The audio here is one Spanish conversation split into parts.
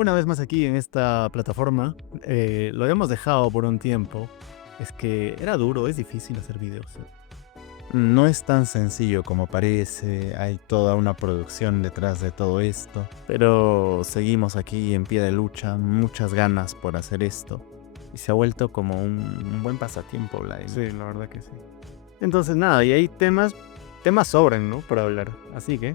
Una vez más aquí en esta plataforma, lo habíamos dejado por un tiempo. Es que era duro, es difícil hacer videos. No es tan sencillo como parece, hay toda una producción detrás de todo esto, pero seguimos aquí en pie de lucha, muchas ganas por hacer esto, y se ha vuelto como un buen pasatiempo, Vladimir. Sí, la verdad que sí. Entonces nada, y hay temas sobran, ¿no? Para hablar. Así que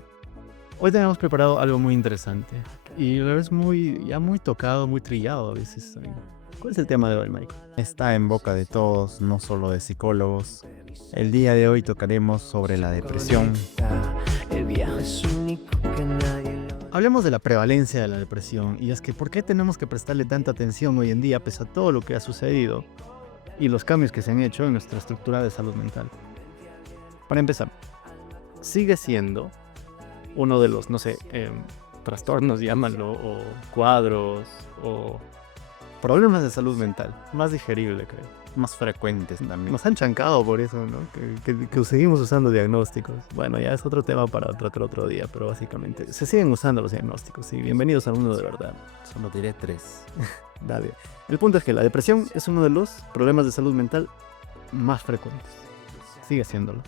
hoy tenemos preparado algo muy interesante. Y la verdad es muy tocado, muy trillado a veces también. ¿Cuál es el tema de hoy, Michael? Está en boca de todos, no solo de psicólogos. El día de hoy tocaremos sobre la depresión. Hablemos de la prevalencia de la depresión. Y es que ¿por qué tenemos que prestarle tanta atención hoy en día pese a todo lo que ha sucedido y los cambios que se han hecho en nuestra estructura de salud mental? Para empezar, sigue siendo uno de los, no sé, trastornos, llámalo, o cuadros, o problemas de salud mental más digerible, creo. Más frecuentes también. Nos han chancado por eso, ¿no? Que seguimos usando diagnósticos. Bueno, ya es otro tema para tratar otro día, pero básicamente se siguen usando los diagnósticos. Sí, bienvenidos al mundo de verdad. Solo diré 3. Dale. El punto es que la depresión es uno de los problemas de salud mental más frecuentes. Sigue siéndolo.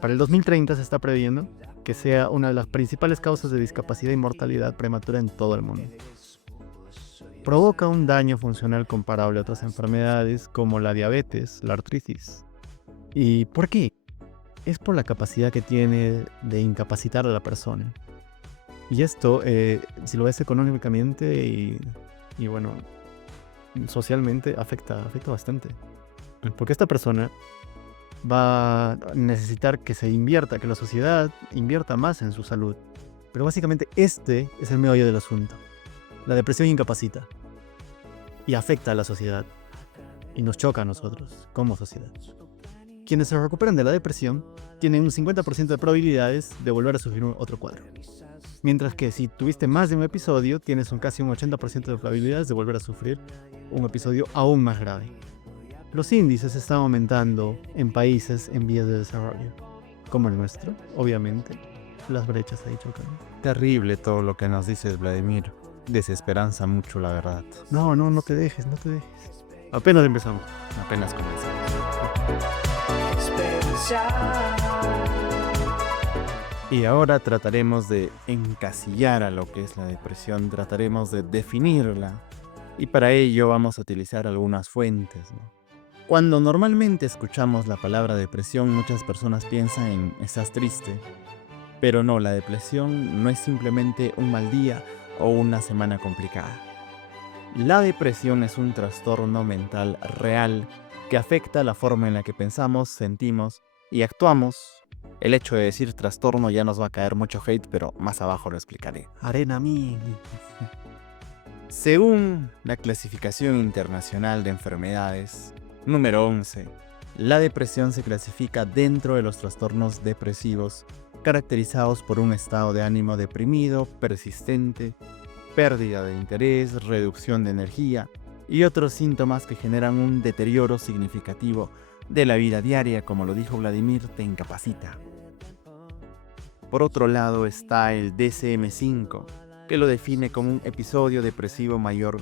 Para el 2030 se está previendo que sea una de las principales causas de discapacidad y mortalidad prematura en todo el mundo. Provoca un daño funcional comparable a otras enfermedades como la diabetes, la artritis. ¿Y por qué? Es por la capacidad que tiene de incapacitar a la persona. Y esto, si lo ves económicamente y bueno, socialmente, afecta bastante. Porque esta persona va a necesitar que se invierta, que la sociedad invierta más en su salud. Pero básicamente este es el meollo del asunto. La depresión incapacita y afecta a la sociedad y nos choca a nosotros como sociedad. Quienes se recuperan de la depresión tienen un 50% de probabilidades de volver a sufrir otro cuadro. Mientras que si tuviste más de un episodio, tienes casi un 80% de probabilidades de volver a sufrir un episodio aún más grave. Los índices están aumentando en países en vías de desarrollo, como el nuestro, obviamente. Las brechas ahí chocan. Terrible todo lo que nos dices, Vladimir. Desesperanza mucho, la verdad. No te dejes. Apenas empezamos. Apenas comenzamos. Y ahora trataremos de encasillar a lo que es la depresión, trataremos de definirla. Y para ello vamos a utilizar algunas fuentes, ¿no? Cuando normalmente escuchamos la palabra depresión, muchas personas piensan en estás triste. Pero no, la depresión no es simplemente un mal día o una semana complicada. La depresión es un trastorno mental real que afecta la forma en la que pensamos, sentimos y actuamos. El hecho de decir trastorno ya nos va a caer mucho hate, pero más abajo lo explicaré. Arena mí. Según la Clasificación Internacional de Enfermedades, número 11, la depresión se clasifica dentro de los trastornos depresivos caracterizados por un estado de ánimo deprimido, persistente, pérdida de interés, reducción de energía y otros síntomas que generan un deterioro significativo de la vida diaria, como lo dijo Vladimir, te incapacita. Por otro lado está el DSM-5, que lo define como un episodio depresivo mayor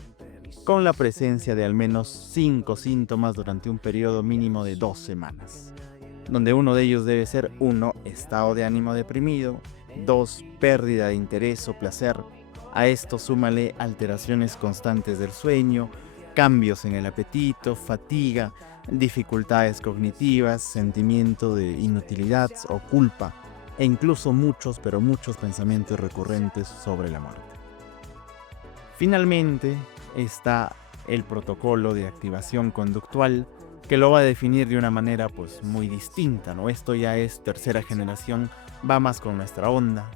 con la presencia de al menos 5 síntomas durante un periodo mínimo de 2 semanas, donde uno de ellos debe ser 1. Estado de ánimo deprimido, 2. Pérdida de interés o placer. A esto súmale alteraciones constantes del sueño, cambios en el apetito, fatiga, dificultades cognitivas, sentimiento de inutilidad o culpa, e incluso muchos pensamientos recurrentes sobre la muerte. Finalmente está el protocolo de activación conductual, que lo va a definir de una manera muy distinta, ¿no? Esto ya es tercera generación, va más con nuestra onda.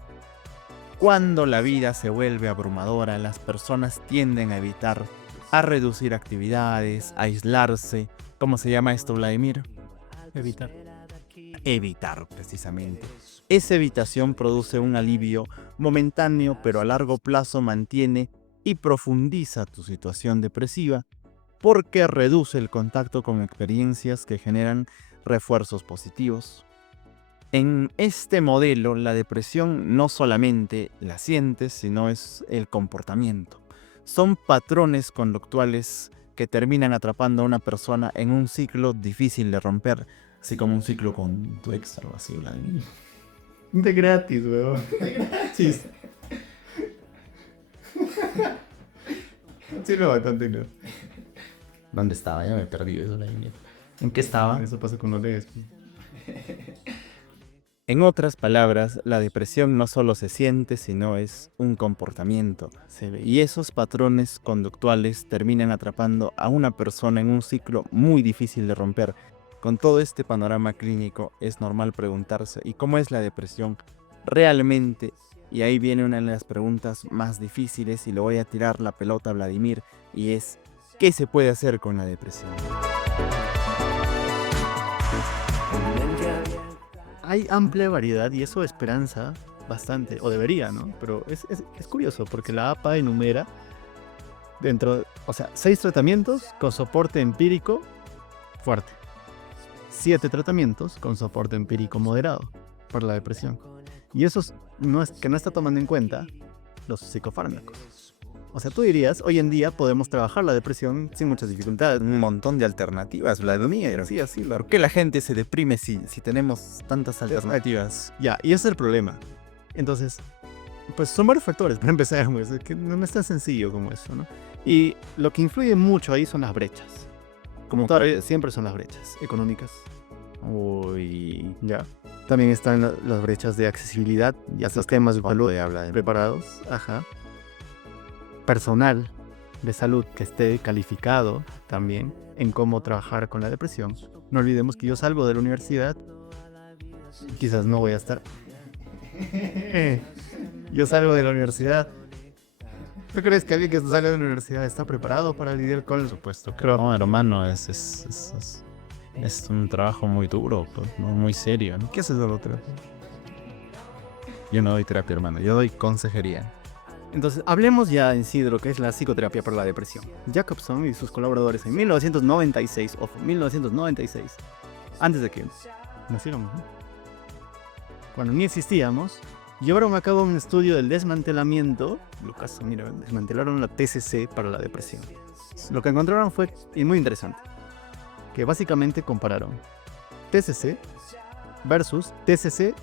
Cuando la vida se vuelve abrumadora, las personas tienden a evitar, a reducir actividades, a aislarse. ¿Cómo se llama esto, Vladimir? Evitar, precisamente. Esa evitación produce un alivio momentáneo, pero a largo plazo mantiene y profundiza tu situación depresiva, porque reduce el contacto con experiencias que generan refuerzos positivos. En este modelo, la depresión no solamente la sientes, sino es el comportamiento. son patrones conductuales que terminan atrapando a una persona en un ciclo difícil de romper, así como un ciclo con tu ex o algo así, Vladimir. De gratis, weón. Sí. Sí, no, continúa. ¿Dónde estaba? Ya me perdí eso, Vladimir. ¿En qué estaba? Eso pasa cuando lees. En otras palabras, la depresión no solo se siente, sino es un comportamiento. Se ve. Y esos patrones conductuales terminan atrapando a una persona en un ciclo muy difícil de romper. Con todo este panorama clínico, es normal preguntarse, ¿y cómo es la depresión realmente? Y ahí viene una de las preguntas más difíciles, y le voy a tirar la pelota a Vladimir, y es, ¿qué se puede hacer con la depresión? Hay amplia variedad y eso esperanza bastante, o debería, ¿no? Pero es curioso porque la APA enumera dentro, 6 tratamientos con soporte empírico fuerte, 7 tratamientos con soporte empírico moderado para la depresión. Y eso no está tomando en cuenta los psicofármacos. O sea, tú dirías, hoy en día podemos trabajar la depresión sin muchas dificultades. Un montón de alternativas, Vladimir. Sí, así, ¿Por qué la gente se deprime si tenemos tantas alternativas? Ya, y ese es el problema. Entonces, pues son varios factores para empezar, pues, es que no es tan sencillo como eso, ¿no? Y lo que influye mucho ahí son las brechas. Como siempre son las brechas económicas. Uy, Ya. También están las brechas de accesibilidad y a sistemas de salud preparados. Ajá. Personal de salud que esté calificado también en cómo trabajar con la depresión. No olvidemos que yo salgo de la universidad, quizás no voy a estar. Yo salgo de la universidad. ¿Tú crees que alguien que sale de la universidad está preparado para lidiar con el supuesto? Creo. No, hermano, es un trabajo muy duro, pues, muy serio, ¿no? ¿Qué haces de otro? Yo no doy terapia, hermano, yo doy consejería. Entonces, hablemos ya en sí de lo que es la psicoterapia para la depresión. Jacobson y sus colaboradores en 1996, antes de que naciéramos, ¿no? Cuando ni existíamos, llevaron a cabo un estudio del desmantelamiento. Lucas, mira, desmantelaron la TCC para la depresión. Lo que encontraron fue muy interesante, que básicamente compararon TCC versus TCC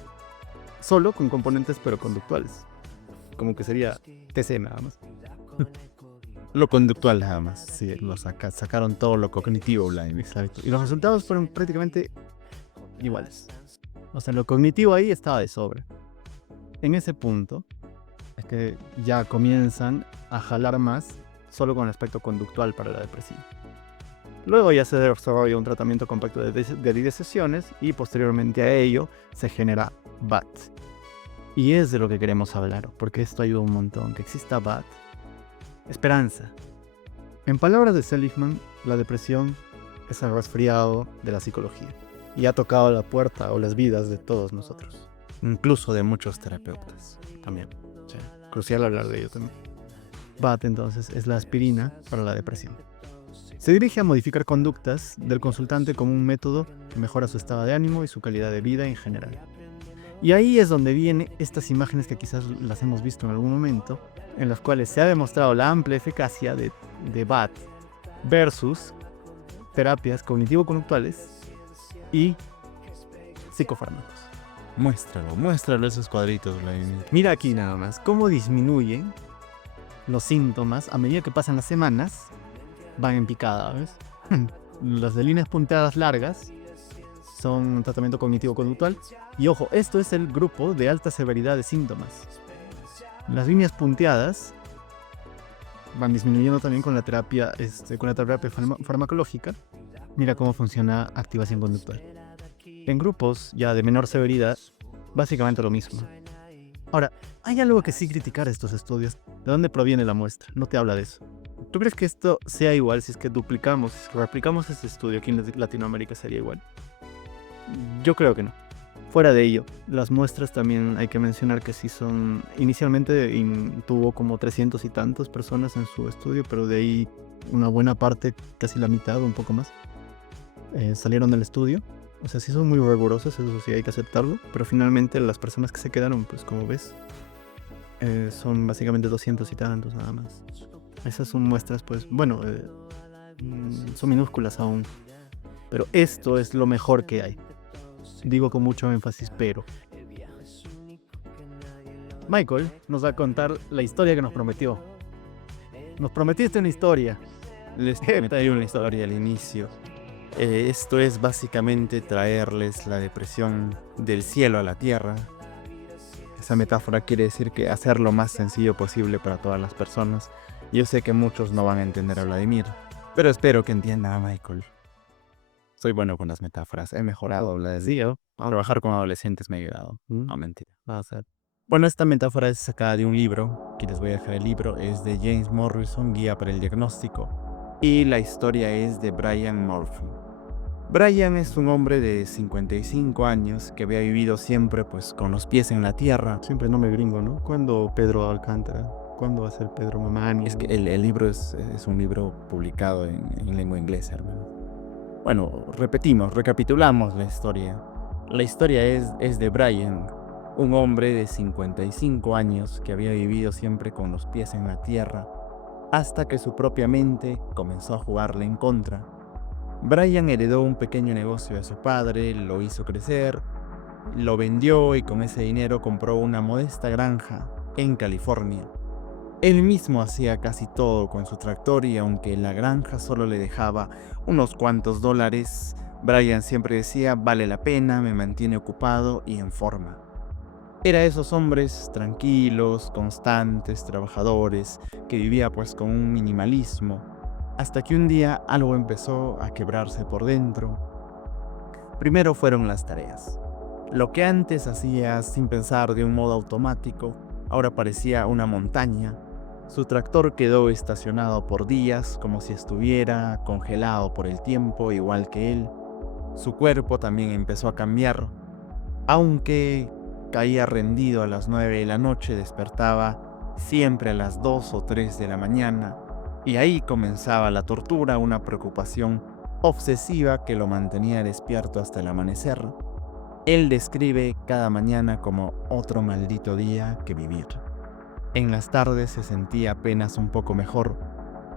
solo con componentes pero conductuales. Como que sería TC nada más. Lo conductual nada más. Sí, sacaron todo lo cognitivo, Vladimir. Exacto. Y los resultados fueron prácticamente iguales. O sea, lo cognitivo ahí estaba de sobra. En ese punto es que ya comienzan a jalar más solo con el aspecto conductual para la depresión. Luego ya se desarrolla un tratamiento compacto de 10 sesiones y posteriormente a ello se genera BAT. Y es de lo que queremos hablar, porque esto ayuda un montón, que exista BAT. Esperanza. En palabras de Seligman, la depresión es el resfriado de la psicología y ha tocado la puerta o las vidas de todos nosotros. Incluso de muchos terapeutas. También. Sí. Crucial hablar de ello también. BAT entonces es la aspirina para la depresión. Se dirige a modificar conductas del consultante como un método que mejora su estado de ánimo y su calidad de vida en general. Y ahí es donde vienen estas imágenes que quizás las hemos visto en algún momento, en las cuales se ha demostrado la amplia eficacia de BAT versus terapias cognitivo-conductuales y psicofármacos. Muéstralo esos cuadritos, Vladimir. Mira aquí nada más, cómo disminuyen los síntomas a medida que pasan las semanas, van en picada, ¿ves? Las de líneas punteadas largas son un tratamiento cognitivo-conductual. Y ojo, esto es el grupo de alta severidad de síntomas. Las líneas punteadas van disminuyendo también con la terapia, farmacológica. Mira cómo funciona activación conductual. En grupos ya de menor severidad, básicamente lo mismo. Ahora, hay algo que sí criticar estos estudios. ¿De dónde proviene la muestra? No te habla de eso. ¿Tú crees que esto sea igual si es que replicamos este estudio aquí en Latinoamérica sería igual? Yo creo que no. Fuera de ello, las muestras también hay que mencionar que sí son... Inicialmente tuvo como 300 y tantos personas en su estudio, pero de ahí una buena parte, casi la mitad o un poco más, salieron del estudio. O sea, sí son muy rigurosas, eso sí hay que aceptarlo, pero finalmente las personas que se quedaron, pues como ves, son básicamente 200 y tantos nada más. Esas son muestras, pues, bueno, son minúsculas aún. Pero esto es lo mejor que hay. Digo con mucho énfasis, pero. Michael nos va a contar la historia que nos prometió. Nos prometiste una historia. Les prometí una historia al inicio. Esto es básicamente traerles la depresión del cielo a la tierra. Esa metáfora quiere decir que hacer lo más sencillo posible para todas las personas. Yo sé que muchos no van a entender a Vladimir, pero espero que entienda a Michael. Soy bueno con las metáforas, he mejorado. Sí, ¿no? Trabajar con adolescentes me ha ayudado. ¿Mm? No, mentira. Va a ser. Bueno, esta metáfora es sacada de un libro, que les voy a dejar el libro, es de James Morrison, Guía para el Diagnóstico, y la historia es de Brian Murphy. Brian es un hombre de 55 años que había vivido siempre pues con los pies en la tierra. Siempre no me gringo, ¿no? ¿Cuándo Pedro Alcántara? ¿Cuándo va a ser Pedro Mamani? Es que el libro es un libro publicado en lengua inglesa, hermano. Bueno, recapitulamos la historia. La historia es de Brian, un hombre de 55 años que había vivido siempre con los pies en la tierra, hasta que su propia mente comenzó a jugarle en contra. Brian heredó un pequeño negocio de su padre, lo hizo crecer, lo vendió y con ese dinero compró una modesta granja en California. Él mismo hacía casi todo con su tractor y aunque la granja solo le dejaba unos cuantos dólares, Brian siempre decía, vale la pena, me mantiene ocupado y en forma. Era esos hombres tranquilos, constantes, trabajadores, que vivía pues con un minimalismo, hasta que un día algo empezó a quebrarse por dentro. Primero fueron las tareas. Lo que antes hacía sin pensar de un modo automático, ahora parecía una montaña. Su tractor quedó estacionado por días, como si estuviera congelado por el tiempo, igual que él. Su cuerpo también empezó a cambiar. Aunque caía rendido a las 9 de la noche, despertaba siempre a las 2 o 3 de la mañana. Y ahí comenzaba la tortura, una preocupación obsesiva que lo mantenía despierto hasta el amanecer. Él describe cada mañana como otro maldito día que vivir. En las tardes se sentía apenas un poco mejor,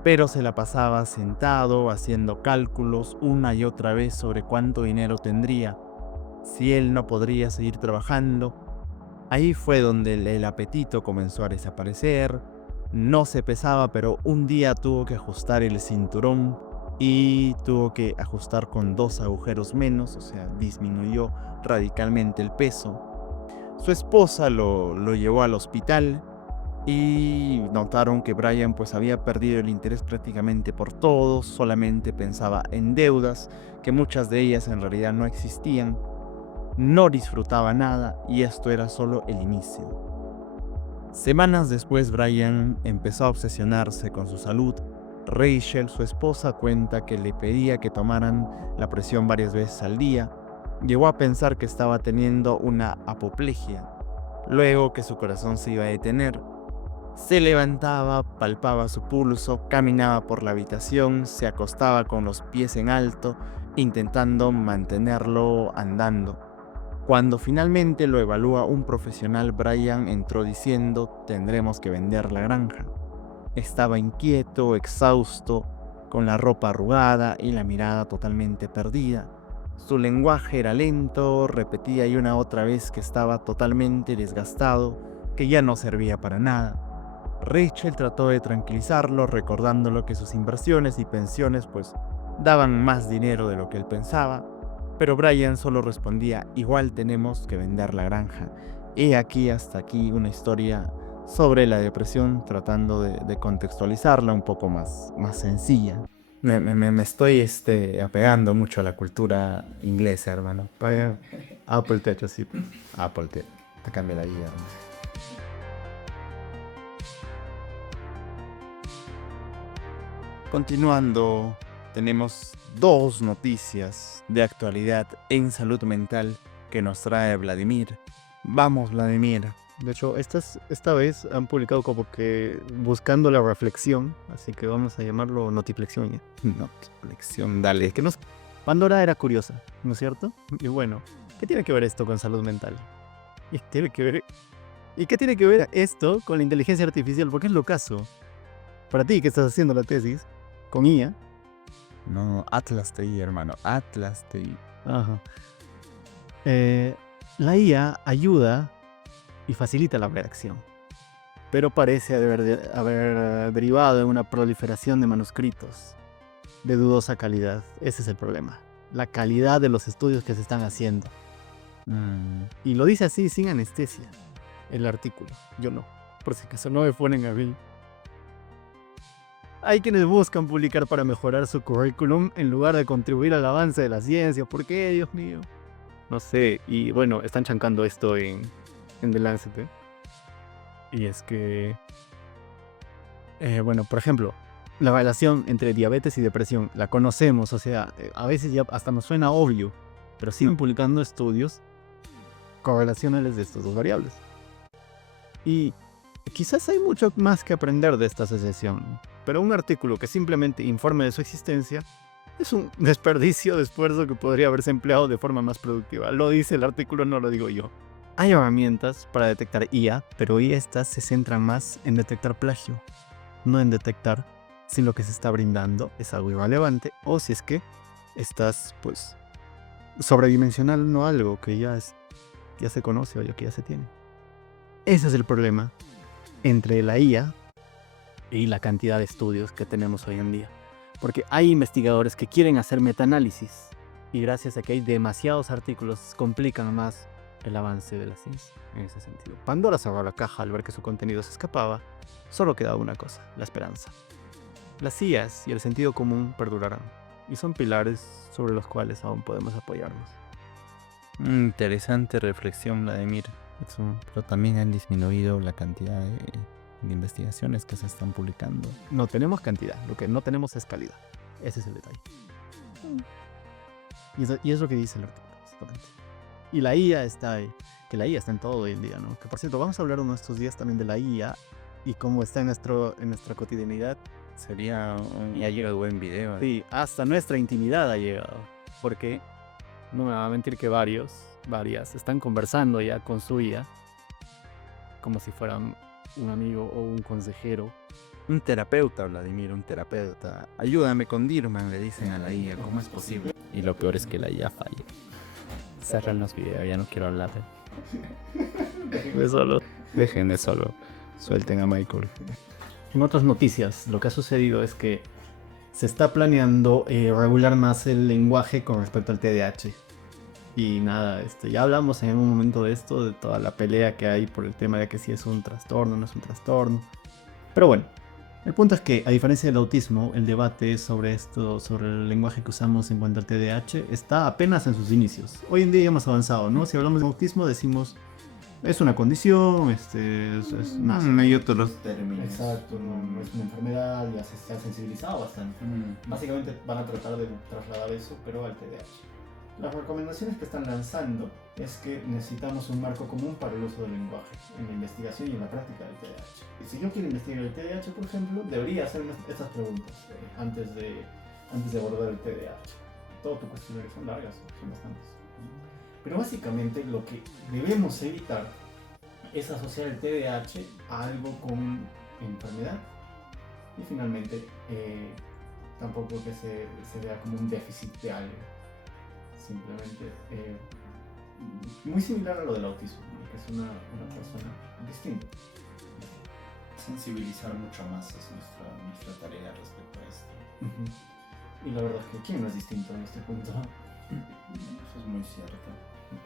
pero se la pasaba sentado haciendo cálculos una y otra vez sobre cuánto dinero tendría, si él no podría seguir trabajando. Ahí fue donde el apetito comenzó a desaparecer. No se pesaba, pero un día tuvo que ajustar el cinturón y tuvo que ajustar con 2 agujeros menos, o sea, disminuyó radicalmente el peso. Su esposa lo llevó al hospital y notaron que Brian pues había perdido el interés prácticamente por todo, solamente pensaba en deudas, que muchas de ellas en realidad no existían, no disfrutaba nada y esto era solo el inicio. Semanas después Brian empezó a obsesionarse con su salud. Rachel, su esposa, cuenta que le pedía que tomaran la presión varias veces al día. Llegó a pensar que estaba teniendo una apoplejia, luego que su corazón se iba a detener. Se levantaba, palpaba su pulso, caminaba por la habitación, se acostaba con los pies en alto, intentando mantenerlo andando. Cuando finalmente lo evalúa un profesional, Brian entró diciendo, tendremos que vender la granja. Estaba inquieto, exhausto, con la ropa arrugada y la mirada totalmente perdida. Su lenguaje era lento, repetía y una otra vez que estaba totalmente desgastado, que ya no servía para nada. Rachel trató de tranquilizarlo, recordándolo que sus inversiones y pensiones pues daban más dinero de lo que él pensaba. Pero Brian solo respondía, igual tenemos que vender la granja. Y hasta aquí una historia sobre la depresión, tratando de contextualizarla un poco más sencilla. Me estoy apegando mucho a la cultura inglesa, hermano. Vaya, Apple Tech, así. Apple te cambia la vida, hermano. Continuando, tenemos 2 noticias de actualidad en salud mental que nos trae Vladimir. Vamos, Vladimir. De hecho, esta vez han publicado como que buscando la reflexión, así que vamos a llamarlo notiflexión ya. Notiflexión, dale. Que nos... Pandora era curiosa, ¿no es cierto? Y bueno, ¿qué tiene que ver esto con salud mental? ¿Y qué tiene que ver esto con la inteligencia artificial? Porque es lo caso. Para ti que estás haciendo la tesis con IA, No, Atlas TI, hermano. Atlas TI. ajá, la IA ayuda y facilita la redacción, pero parece haber derivado en una proliferación de manuscritos de dudosa calidad. Ese es el problema. La calidad de los estudios que se están haciendo. Y lo dice así, sin anestesia, el artículo. Yo no, por si acaso no me ponen a mí. Hay quienes buscan publicar para mejorar su currículum en lugar de contribuir al avance de la ciencia. ¿Por qué, Dios mío? No sé, y bueno, están chancando esto en The Lancet, ¿eh? Y es que, bueno, por ejemplo, la relación entre diabetes y depresión la conocemos, o sea, a veces ya hasta nos suena obvio, pero siguen publicando estudios correlacionales de estas dos variables. Y quizás hay mucho más que aprender de esta asociación, pero un artículo que simplemente informe de su existencia es un desperdicio de esfuerzo que podría haberse empleado de forma más productiva. Lo dice el artículo, no lo digo yo. Hay herramientas para detectar IA, pero estas se centran más en detectar plagio, no en detectar si lo que se está brindando es algo irrelevante o si es que estás, pues, sobredimensionando algo que ya se conoce o que ya se tiene. Ese es el problema entre la IA y la cantidad de estudios que tenemos hoy en día. Porque hay investigadores que quieren hacer metaanálisis y gracias a que hay demasiados artículos complican más el avance de la ciencia en ese sentido. Pandora cerró la caja al ver que su contenido se escapaba. Solo quedaba una cosa, la esperanza. Las IAs y el sentido común perdurarán y son pilares sobre los cuales aún podemos apoyarnos. Interesante reflexión, Vladimir. Pero también han disminuido la cantidad de investigaciones que se están publicando. No tenemos cantidad, lo que no tenemos es calidad. Ese es el detalle. Y es lo que dice el artículo, básicamente. Y la IA está ahí, que la IA está en todo hoy en día, ¿no? Que por cierto, vamos a hablar uno de estos días también de la IA y cómo está en nuestra cotidianidad. Ya llega el buen video. Sí, hasta nuestra intimidad ha llegado. Porque no me va a mentir que varias están conversando ya con su IA como si fueran un amigo o un consejero. Un terapeuta, Vladimir, un terapeuta. Ayúdame con Dirman, le dicen a la IA. ¿Cómo es posible? Y lo peor es que la IA falla. Cerran los videos, ya no quiero hablar. Déjenme solo. Déjenme solo. Suelten a Michael. En otras noticias, lo que ha sucedido es que se está planeando regular más el lenguaje con respecto al TDAH. Y nada, ya hablamos en un momento de esto, de toda la pelea que hay por el tema de que si es un trastorno o no es un trastorno. Pero bueno, el punto es que, a diferencia del autismo, el debate sobre el lenguaje que usamos en cuanto al TDAH, está apenas en sus inicios. Hoy en día ya hemos avanzado, ¿no? Si hablamos de autismo decimos, es una condición, es más. Hay otros términos. Exacto, no es una enfermedad, ya se ha sensibilizado bastante. Básicamente van a tratar de trasladar eso, pero al TDAH. Las recomendaciones que están lanzando es que necesitamos un marco común para el uso del lenguaje en la investigación y en la práctica del TDAH. Y si yo quiero investigar el TDAH, por ejemplo, debería hacerme estas preguntas antes de abordar el TDAH. Todo tu cuestionario son largas, son bastantes. Pero básicamente lo que debemos evitar es asociar el TDAH a algo con enfermedad. Y finalmente, tampoco que se vea como un déficit de algo. Simplemente muy similar a lo del autismo, ¿no? Que es una persona distinta. Sensibilizar mucho más es nuestra tarea respecto a esto. Y la verdad es que ¿quién no es distinto en este punto? Eso es muy cierto.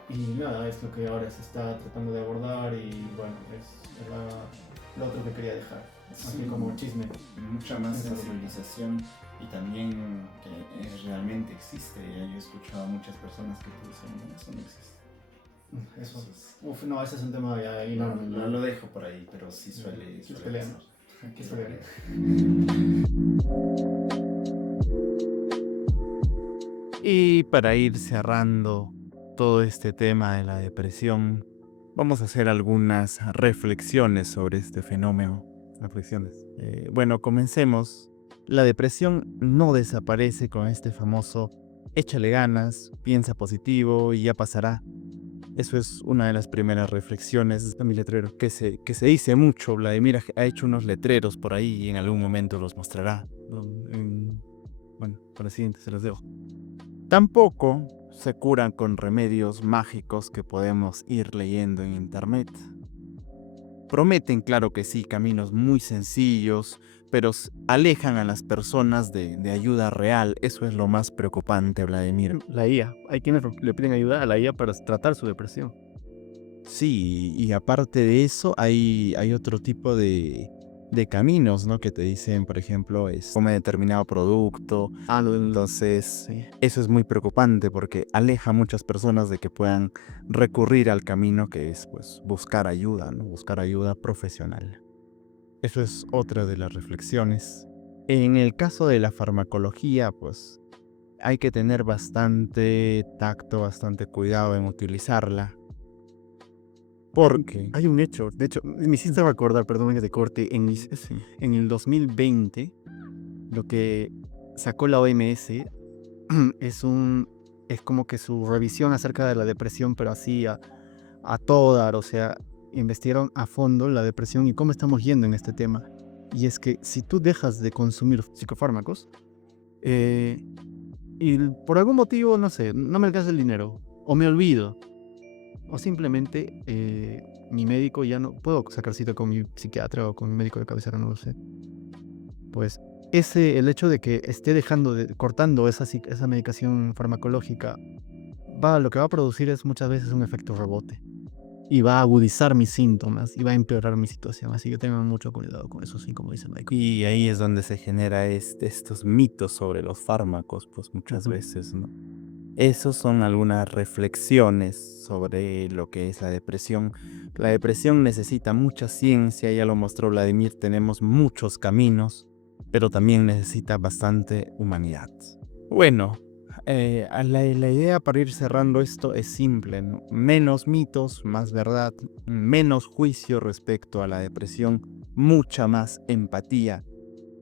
Y nada, es lo que ahora se está tratando de abordar y bueno, es lo otro que quería dejar. Así como chisme. Mucha más sensibilización. Y también que realmente existe. Ya yo he escuchado a muchas personas que dicen, no, eso no existe. Eso es. Uf, no, ese es un tema ya enorme. No lo dejo por ahí, pero sí suele pelear. Y para ir cerrando todo este tema de la depresión, vamos a hacer algunas reflexiones sobre este fenómeno. Bueno, comencemos. La depresión no desaparece con este famoso échale ganas, piensa positivo y ya pasará. Eso es una de las primeras reflexiones de mi letrero, que se dice mucho. Vladimir ha hecho unos letreros por ahí y en algún momento los mostrará. Bueno, para el siguiente se los dejo. Tampoco se curan con remedios mágicos que podemos ir leyendo en internet. Prometen, claro que sí, caminos muy sencillos, pero alejan a las personas de ayuda real. Eso es lo más preocupante, Vladimir. La IA. Hay quienes le piden ayuda a la IA para tratar su depresión. Sí, y aparte de eso, hay otro tipo de caminos, ¿no? Que te dicen, por ejemplo, come determinado producto. Entonces, Sí. eso es muy preocupante porque aleja a muchas personas de que puedan recurrir al camino que es, pues, buscar ayuda, ¿no? Buscar ayuda profesional. Eso es otra de las reflexiones. En el caso de la farmacología, pues, hay que tener bastante tacto, bastante cuidado en utilizarla. Porque Hay un hecho, de hecho, me hiciste recordar, perdón que te corte, en el 2020, lo que sacó la OMS es como que su revisión acerca de la depresión, pero así a todo dar, o sea, investigaron a fondo la depresión y cómo estamos yendo en este tema. Y es que si tú dejas de consumir psicofármacos, y por algún motivo, no sé, no me alcanza el dinero, o me olvido, o simplemente mi médico ya no puedo sacar cita con mi psiquiatra o con mi médico de cabecera, no lo sé. Pues el hecho de que esté cortando esa medicación farmacológica, lo que va a producir es muchas veces un efecto rebote. Y va a agudizar mis síntomas y va a empeorar mi situación. Así que tengan mucho cuidado con eso, sí, como dice Michael. y ahí es donde se genera estos mitos sobre los fármacos, pues muchas Ujú. veces, ¿no? Esos son algunas reflexiones sobre lo que es la depresión. La depresión necesita mucha ciencia, ya lo mostró Vladimir, tenemos muchos caminos, pero también necesita bastante humanidad. Bueno, la idea para ir cerrando esto es simple, ¿no? Menos mitos, más verdad, menos juicio respecto a la depresión, mucha más empatía.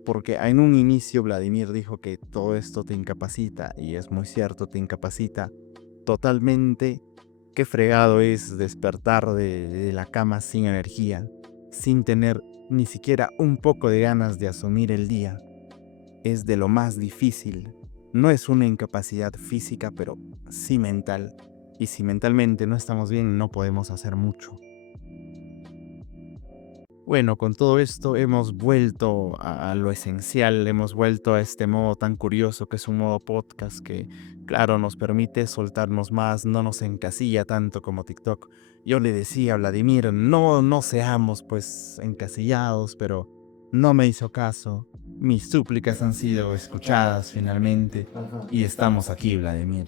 Porque en un inicio Vladimir dijo que todo esto te incapacita, y es muy cierto, te incapacita totalmente. Qué fregado es despertar de la cama sin energía, sin tener ni siquiera un poco de ganas de asumir el día. Es de lo más difícil. No es una incapacidad física, pero sí mental. Y si mentalmente no estamos bien, no podemos hacer mucho. Bueno, con todo esto hemos vuelto a lo esencial, hemos vuelto a este modo tan curioso que es un modo podcast que, claro, nos permite soltarnos más, no nos encasilla tanto como TikTok. Yo le decía a Vladimir, no seamos pues encasillados, pero no me hizo caso. Mis súplicas han sido escuchadas finalmente y estamos aquí, Vladimir.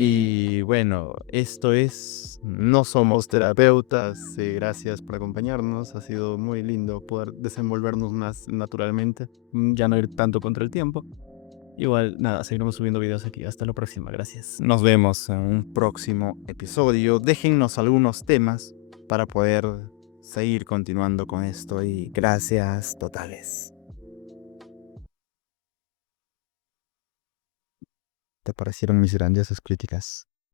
Y bueno, esto es, No somos terapeutas, gracias por acompañarnos. Ha sido muy lindo poder desenvolvernos más naturalmente, ya no ir tanto contra el tiempo. Igual, nada, seguiremos subiendo videos aquí. Hasta la próxima, gracias. nos vemos en un próximo episodio. Déjennos algunos temas para poder seguir continuando con esto y gracias totales. ¿Te parecieron mis grandiosas críticas?